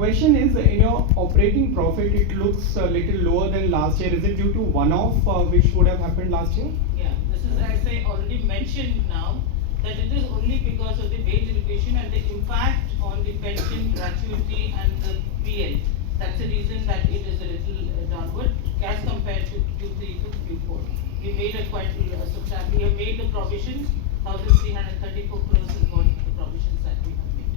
question is, in your operating profit, it looks a little lower than last year. Is it due to one-off which would have happened last year? Yeah, this is, as I already mentioned now, that it is only because of the wage revision and the impact on the pension, gratuity and the PL. That's the reason that it is a little downward as compared to Q3 to Q4. We made a quite substantial, we have made the provisions, 1,334 crores is what the provisions that we have made.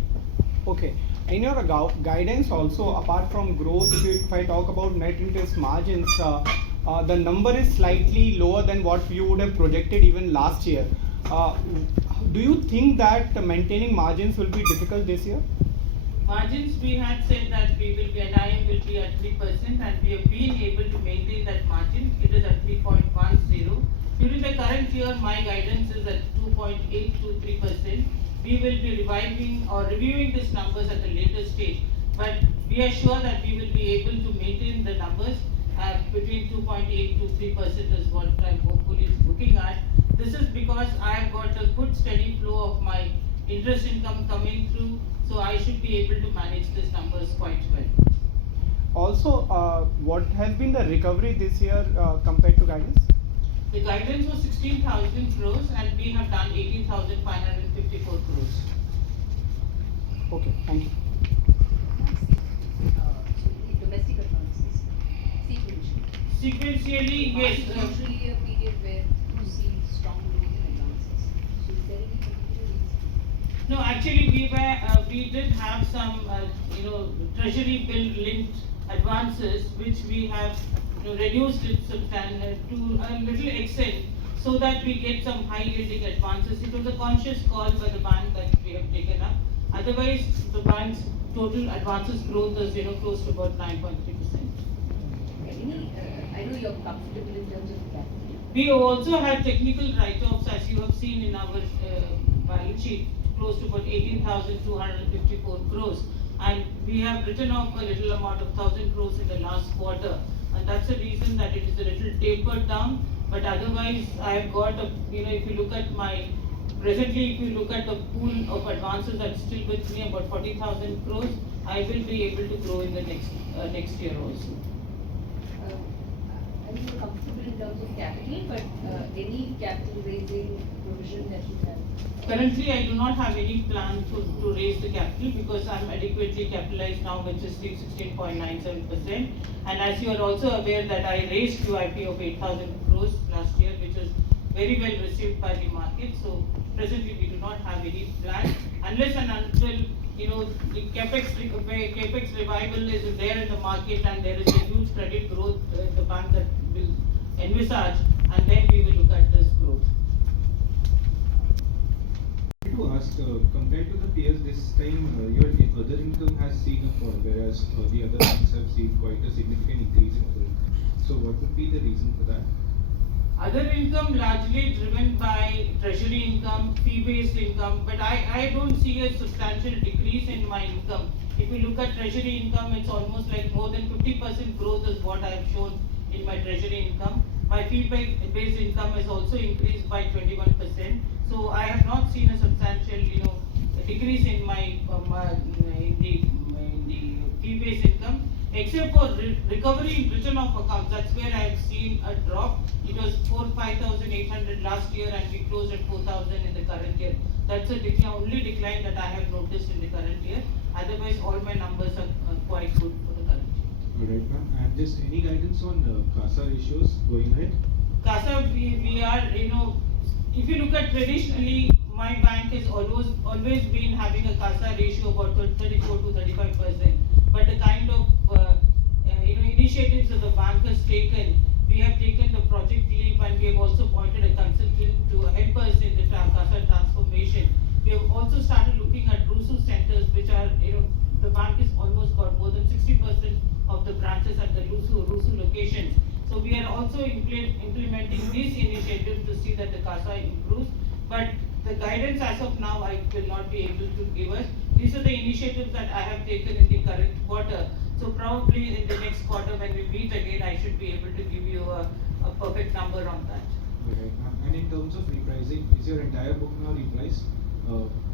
Okay. In your guidance also, apart from growth, if I talk about net interest margins, the number is slightly lower than what you would have projected even last year. Do you think that maintaining margins will be difficult this year? Margins, we had said that we will be, NIM will be at 3%, and we have been able to maintain that margin. It is at 3.10. During the current year, my guidance is at 2.8 to 3%. We will be reviving or reviewing these numbers at a later stage, but we are sure that we will be able to maintain the numbers between 2.8 to 3% is what I'm hopefully looking at. This is because I have got a good steady flow of my interest income coming through, so I should be able to manage these numbers quite well. Also, what has been the recovery this year compared to guidance? The guidance was 16,000 crores and we have done 18,554 crores. Okay, thank you. Domestic advances, Sequentially, yes. Usually a period where you see strong growth in advances. So is there any particular reason? No, actually we did have some, treasury bill linked advances which we have reduced it to a little extent so that we get some high yielding advances. It was a conscious call by the bank that we have taken up. Otherwise, the bank's total advances growth is close to about 9.3%. I know you're comfortable in terms of capital. We also have technical write-offs, as you have seen in our balance sheet, close to about 18,254 crores, and we have written off a little amount of 1,000 crores in the last quarter, and that's the reason that it is a little tapered down. But otherwise, I have got a, if you look at presently, if you look at the pool of advances that's still with me, about 40,000 crores, I will be able to grow in the next year also. I mean, you're comfortable in terms of capital, but any capital raising provision that you have? Currently, I do not have any plan to raise the capital because I'm adequately capitalized now, which is 16.97%. And as you are also aware that I raised QIP of 8,000 crores last year, which was very well received by the market. So presently, we do not have any plan unless and until the capex revival is there in the market and there is a huge credit growth in the bank that will envisage, and then we will look at this growth. To ask, compared to the peers this time, your other income has seen a fall, whereas the other banks have seen quite a significant increase in other income. So what would be the reason for that? Other income largely driven by treasury income, fee-based income, but I don't see a substantial decrease in my income. If you look at treasury income, it's almost like more than 50% growth is what I have shown in my treasury income. My fee-based income has also increased by 21%. So I have not seen a substantial, decrease in my in the fee-based income, except for recovery in written off accounts. That's where I have seen a drop. It was 5,800 last year, and we closed at 4,000 in the current year. That's the only decline that I have noticed in the current year. Otherwise, all my numbers are quite good for the current year. Alright, ma'am. And just any guidance on CASA ratios going ahead? CASA, we are, if you look at traditionally, my bank has always been having a CASA ratio about 34 to 35%. But the kind of initiatives that the bank has taken, we have taken the project leap, and we have also appointed a consultant to help us in the CASA transformation. We have also started looking at RUSU centers, which are, the bank has almost got more than 60% of the branches at the RUSU locations. So we are also implementing these initiatives to see that the CASA improves. But the guidance as of now, I will not be able to give us. These are the initiatives that I have taken in the current quarter. So probably in the next quarter when we meet again, I should be able to give you a perfect number on that. Alright, ma'am. And in terms of repricing, is your entire book now repriced?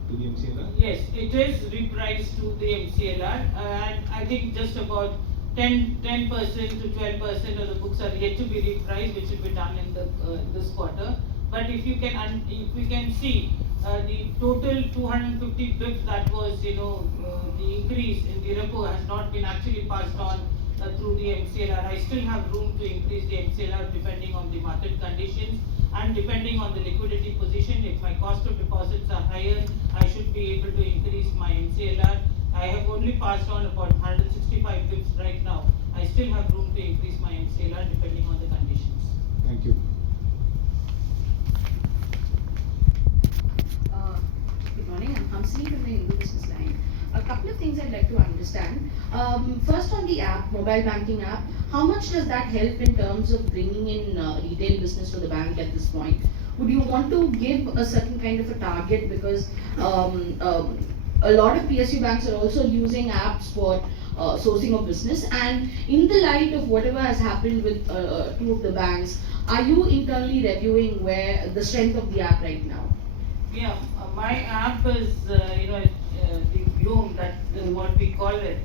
to the MCLR? Yes, it is repriced to the MCLR, and I think just about 10% to 12% of the books are yet to be repriced, which will be done in this quarter. But if we can see the total 250 bips that was the increase in the repo has not been actually passed on through the MCLR. I still have room to increase the MCLR depending on the market conditions and depending on the liquidity position. If my cost of deposits are higher, I should be able to increase my MCLR. I have only passed on about 165 bips right now. I still have room to increase my MCLR depending on the conditions. Thank you. Good morning, I'm Hamsini from the Hindu Business Line. A couple of things I'd like to understand. First, on the app, mobile banking app, how much does that help in terms of bringing in retail business to the bank at this point? Would you want to give a certain kind of a target, because a lot of PSU banks are also using apps for sourcing of business, and in the light of whatever has happened with two of the banks, are you internally reviewing where the strength of the app right now? Yeah, my app is, the Bloom, that is what we call it.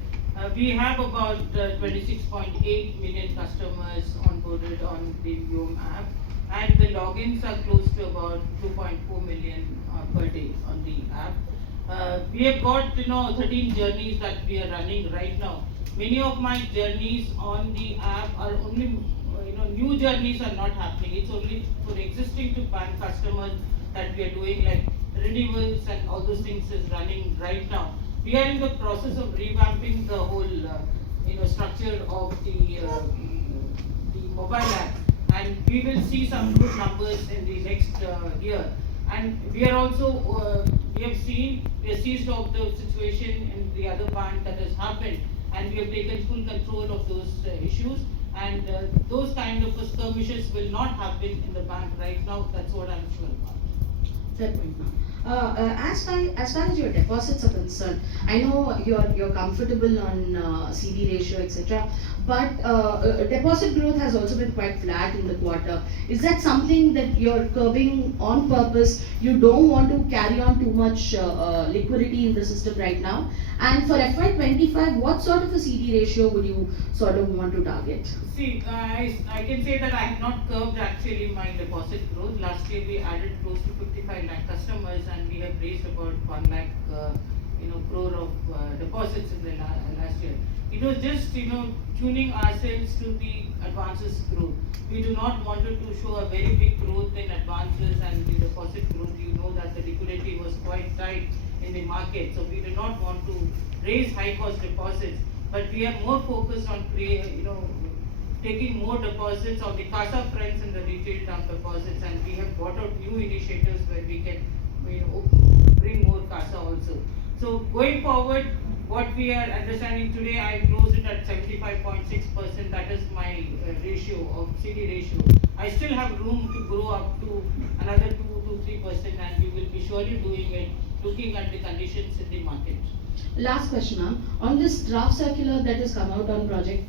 We have about 26.8 million customers onboarded on the Bloom app, and the logins are close to about 2.4 million per day on the app. We have got 13 journeys that we are running right now. Many of my journeys on the app are only new journeys are not happening. It's only for existing to bank customers that we are doing, like renewals and all those things is running right now. We are in the process of revamping the whole structure of the mobile app, and we will see some good numbers in the next year. And we are also we are seized of the situation in the other bank that has happened, and we have taken full control of those issues, and those kind of skirmishes will not happen in the bank right now. That's what I'm sure about. Fair point, ma'am. As far as your deposits are concerned, I know you're comfortable on CD ratio, etc. But deposit growth has also been quite flat in the quarter. Is that something that you're curbing on purpose? You don't want to carry on too much liquidity in the system right now. And for FY25, what sort of a CD ratio would you sort of want to target? See, I can say that I have not curbed actually my deposit growth. Last year we added close to 55 lakh customers, and we have raised about 1 lakh crore of deposits in the last year. It was just tuning ourselves to the advances growth. We do not want to show a very big growth in advances and the deposit growth. You know that the liquidity was quite tight in the market, so we do not want to raise high cost deposits, but we are more focused on taking more deposits of the CASA friends in the retail term deposits, and we have brought out new initiatives where we can bring more CASA also. So going forward, what we are understanding today, I closed it at 75.6%. That is my ratio of CD ratio. I still have room to grow up to another 2 to 3%, and we will be surely doing it, looking at the conditions in the market. Last question, ma'am. On this draft circular that has come out on project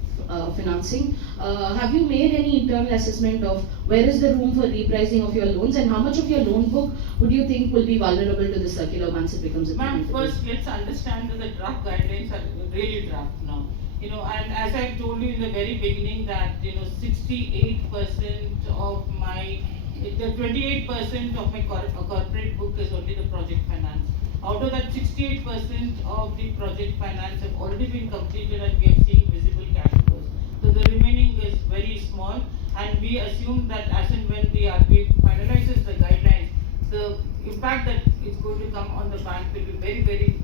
financing, have you made any internal assessment of where is the room for repricing of your loans, and how much of your loan book would you think will be vulnerable to the circular once it becomes implemented? Ma'am, first let's understand that the draft guidelines are really draft now. And as I told you in the very beginning that 68% of my, the 28% of my corporate book is only the project finance. Out of that, 68% of the project finance have already been completed, and we are seeing visible cash flows. So the remaining is very small, and we assume that as and when the RBI finalizes the guidelines, the impact that is going to come on the bank will be very, very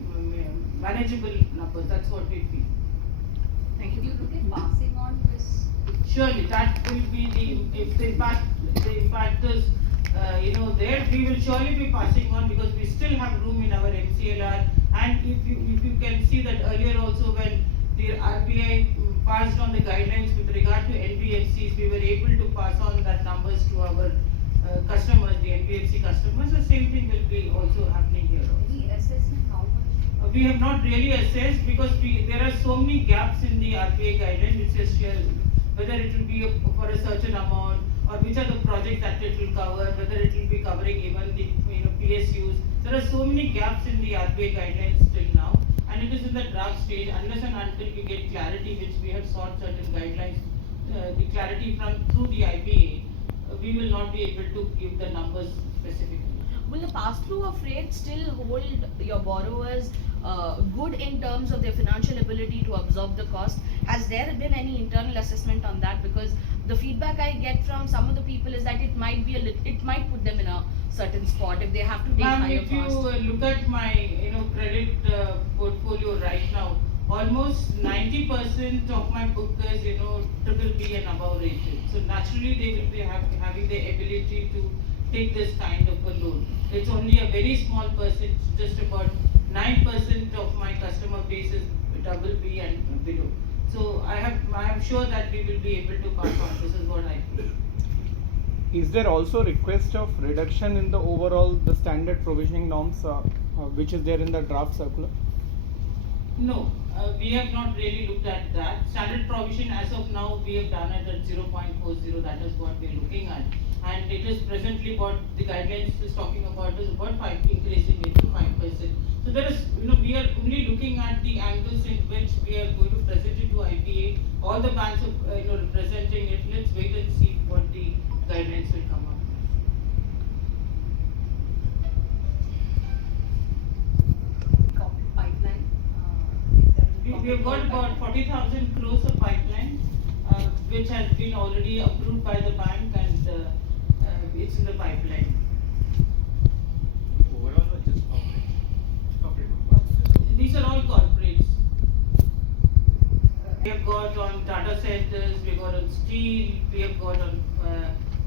manageable numbers. That's what we feel. Thank you. Do you look at passing on this? Surely, that will be if the impact is there, we will surely be passing on, because we still have room in our MCLR. And if you can see that earlier also, when the RBI passed on the guidelines with regard to NBFCs, we were able to pass on that numbers to our customers, the NBFC customers. The same thing will be also happening here also. Any assessment how much? We have not really assessed, because there are so many gaps in the RBI guideline, which is whether it will be for a certain amount, or which are the projects that it will cover, whether it will be covering even the PSUs. There are so many gaps in the RBI guidelines till now, and it is in the draft stage. Unless and until we get clarity, which we have sought certain guidelines, the clarity from through the IBA, we will not be able to give the numbers specifically. Will the pass-through of rates still hold your borrowers good in terms of their financial ability to absorb the cost? Has there been any internal assessment on that? Because the feedback I get from some of the people is that it might be it might put them in a certain spot if they have to take Ma'am, higher if you costs. look at my credit portfolio right now, almost 90% of my book is triple B and above rated. So naturally they will be having the ability to take this kind of a loan. It's only a very small percent, just about 9% of my customer base is double B and below. So I am sure that we will be able to pass on. This is what I feel. Is there also request of reduction in the overall the standard provisioning norms which is there in the draft circular? No, we have not really looked at that. Standard provision as of now we have done it at 0.40. That is what we are looking at, and it is presently what the guidelines is talking about is about increasing it to 5%. So there is we are only looking at the angles in which we are going to present it to IPA. All the banks are representing it. Let's wait and see what the guidelines will come up. Pipeline. We have got about 40,000 crores of pipeline, which has been already approved by the bank, and it's in the pipeline. Overall or just corporate? These are all corporates. We have got on data centers, we have got on steel, we have got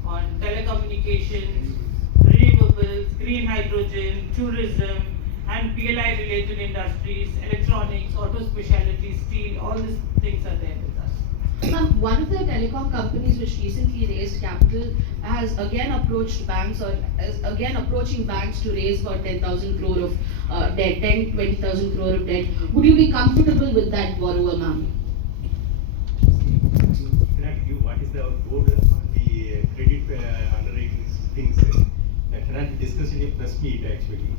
on telecommunications, renewables, green hydrogen, tourism, and PLI related industries, electronics, auto specialty, steel, all these things are there with us. Ma'am, one of the telecom companies which recently raised capital has again approached banks or is again approaching banks to raise about 10,000 crore of debt, 20,000 crore of debt. Would you be comfortable with that borrower, ma'am? Cannot give what is the board on the credit underwriting things. Cannot discuss in a press meet actually.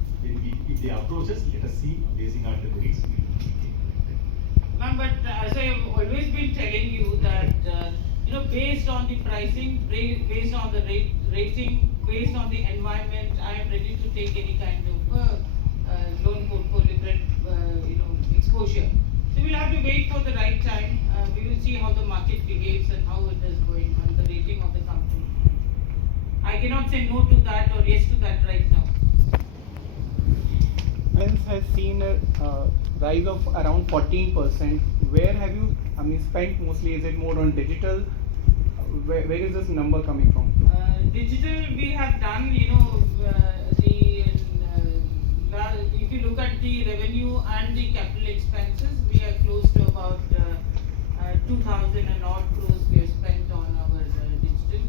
If they approach us, let us see basing on the merits. Ma'am, but as I have always been telling you that based on the pricing, based on the rating, based on the environment, I am ready to take any kind of loan portfolio exposure. So we'll have to wait for the right time. We will see how the market behaves and how it is going on the rating of the company. I cannot say no to that or yes to that right now. Balance has seen a rise of around 14%. Where have you, spent mostly? Is it more on digital? Where is this number coming from? Digital, we have done, if you look at the revenue and the capital expenses, we are close to about 2,000 and odd crores we have spent on our digital.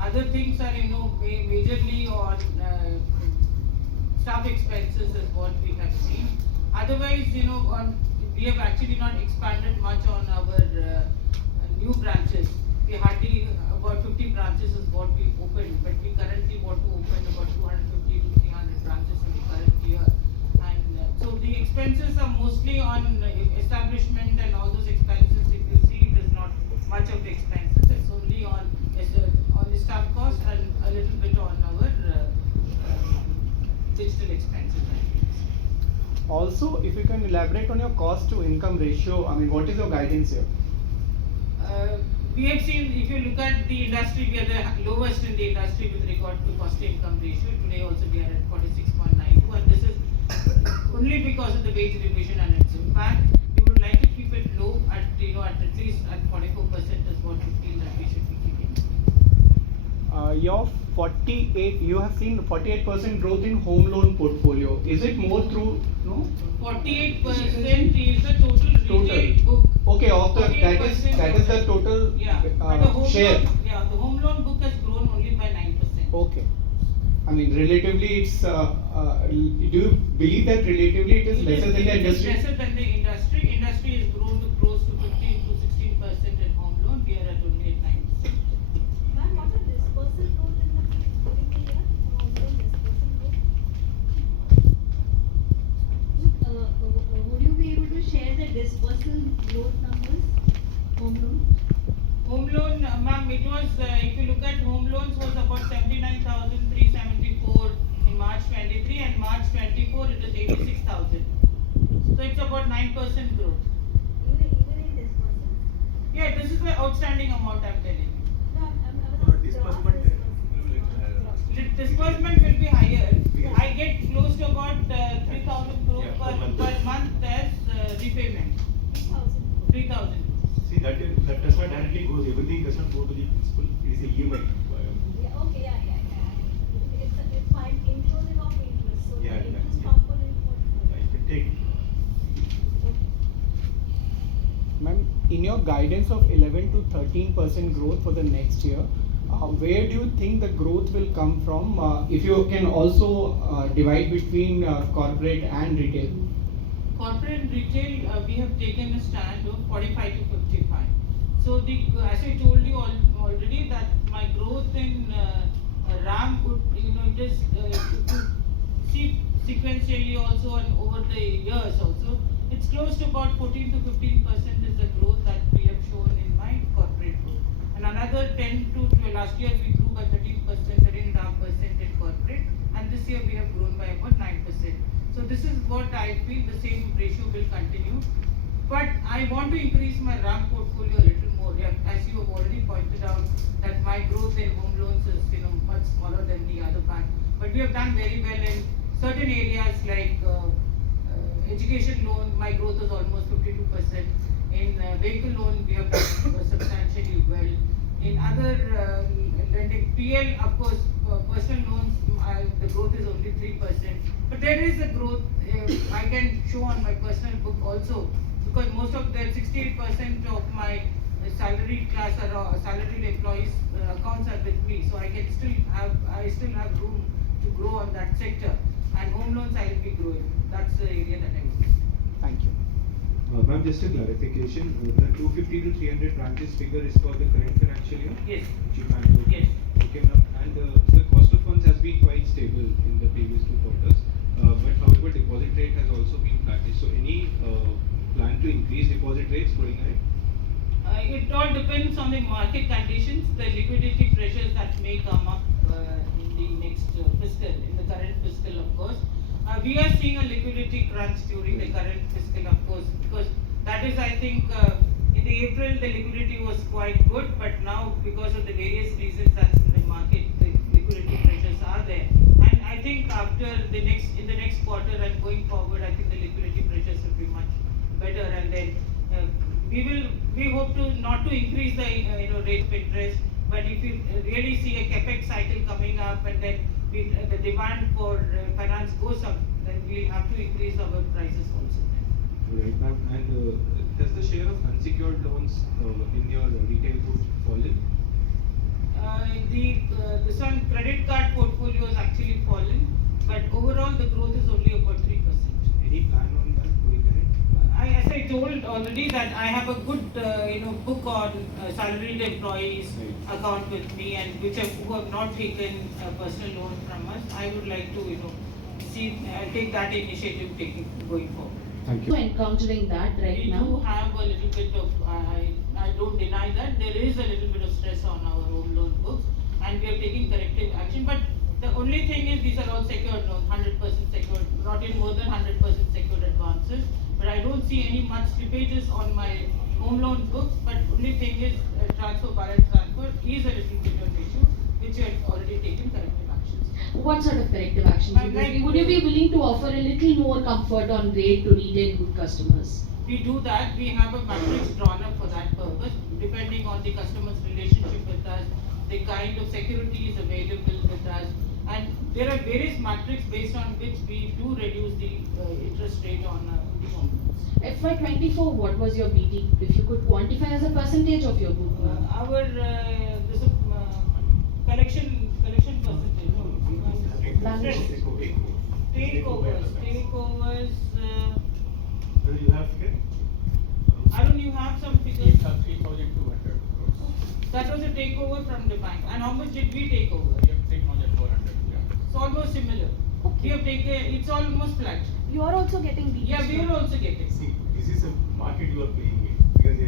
Other things are, majorly on staff expenses is what we have seen. Otherwise, we have actually not expanded much on our new branches. We hardly about 50 branches is what we opened, but we currently want to open about 250 to 300 branches in the current year. And so the expenses are mostly on establishment and all those expenses. If you see, there's not much of the expenses. It's only on the staff cost and a little bit on our digital expenses. Also, if you can elaborate on your cost to income ratio, what is your guidance here? We have seen, if you look at the industry, we are the lowest in the industry with regard to cost to income ratio. Today also we are at 46.92, and this is only because of the wage revision and its impact. We would like to keep it low at least at 44% is what we feel that we should be keeping. Your 48, you have seen 48% growth in home loan portfolio. Is it more through 48% is the total retail book. Okay, of the that is the total but the home share. Loan, the home loan book has grown only by 9%. Okay. Relatively, it's. Do you believe that relatively it is lesser than the industry? It is lesser than the industry. Industry has grown to close to 15 to 16% in home loan. We are at only at 9%. Ma'am, what are disbursal growth during the year? Home loan disbursal growth? was, if you look at home loans, was about 79,374 in March 23, and March 24 it is 86,000. So it's about 9% growth. Even in this person. Yeah, this is the outstanding amount I'm telling you. No, I'm Disbursement, Disbursement will be higher. I get close to about 3,000 crores Yeah, per month as repayment. 3,000. See, that does not directly goes, everything does not go to the principal, it is a EMI. Yeah, okay, yeah. It's fine, inclusive of interest, so the Yeah, interest yeah. component would. If you take, Ma'am, in your guidance of 11 to 13% growth for the next year, where do you think the growth will come from? If you can also divide between corporate and retail. Corporate and retail, we have taken a stand of 45 to 55. So as I told you already that my growth in RAM would, just to see sequentially also and over the years also, it's close to about 14 to 15% is the growth that we have shown in my corporate book. And another 10 to 12, last year we grew by 13.5% in corporate, and this year we have grown by about 9%. So this is what I feel the same ratio will continue. But I want to increase my RAM portfolio a little more. Yeah, as you have already pointed out that my growth in home loans is much smaller than the other bank. But we have done very well in certain areas like education loan. My growth is almost 52%. In vehicle loan, we have done substantially well. In other lending, PL, of course, personal loans, the growth is only 3%. But there is a growth I can show on my personal book also, because most of the 68% of my salaried class or salaried employees accounts are with me, so I still have room to grow on that sector. And home loans I will be growing. That's the area that I will. Thank you. Ma'am, just a clarification, the 250 to 300 branches figure is for the current financial year? Yes. Which you plan to? Yes. Okay, ma'am, and the cost of funds has been quite stable in the previous 2 quarters, but however deposit rate has also been flattish. So any plan to increase deposit rates going ahead? It all depends on the market conditions, the liquidity pressures that may come up in the next fiscal, in the current fiscal, of course. We are seeing a liquidity crunch during the current fiscal, of course, because that is, I think, in the April the liquidity was quite good, but now because of the various reasons that's in the market, the liquidity pressures are there. And I think in the next quarter and going forward, I think the liquidity pressures will be much better, and then we hope to not to increase the rate of interest, but if you really see a capex cycle coming up and then the demand for finance goes up, then we'll have to increase our prices also. Right, ma'am, and has the share of unsecured loans in your retail book fallen? This one credit card portfolio has actually fallen, but overall the growth is only about 3%. Any plan on that going ahead? As I told already that I have a good book on salaried employees account with me, and who have not taken a personal loan from us. I would like to take that initiative going forward. Thank So you. encountering that right We now. do have a little bit of, I don't deny that, there is a little bit of stress on our home loan books, and we are taking corrective action, but the only thing is these are all secured loans, 100% secured, not in more than 100% secured advances, but I don't see any much slippages on my home loan books, but only thing is balance transfer is a little bit of issue, which we have already taken corrective actions. What sort of corrective actions would you be willing to offer a little more comfort on rate to retail good customers? We do that. We have a matrix drawn up for that purpose, depending on the customer's relationship with us, the kind of security is available with us, and there are various matrices based on which we do reduce the interest rate on the home loans. FY24, what was your BT? If you could quantify as a percentage of your book, ma'am. Our collection percentage. Balance. Takeovers. whether you have figure? Arun, you have some figures? 3,200 crores. That was a takeover from the bank. And how much did we take over? We have taken on that 400, yeah. It's almost similar. We have taken, it's almost flat. You are also getting BT. Yeah, we are also getting. See, this is a market you are playing in, because the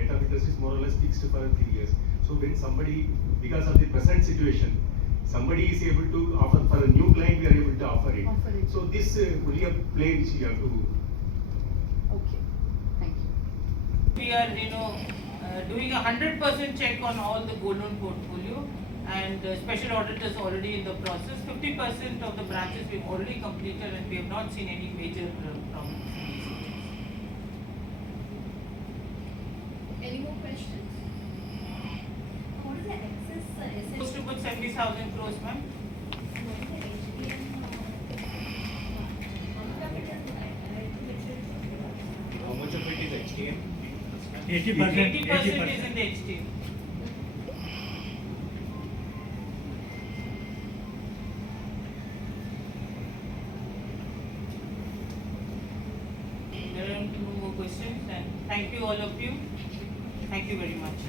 rate of interest is more or less fixed for 3 years. So when somebody, because of the present situation, somebody is able to offer for a new client, we are able to offer it. Offer it. So this only a play which you have to. Okay, thank you. We are, doing 100% check on all the gold loan portfolio, and special auditors already in the process. 50% of the branches we've already completed, and we have not seen any major problems. Any more questions? What is the excess asset? Close to about 70,000 crores, ma'am. What is the HTM? How much of it is HTM? 80% is in the HTM. There are no more questions, and thank you all of you. Thank you very much.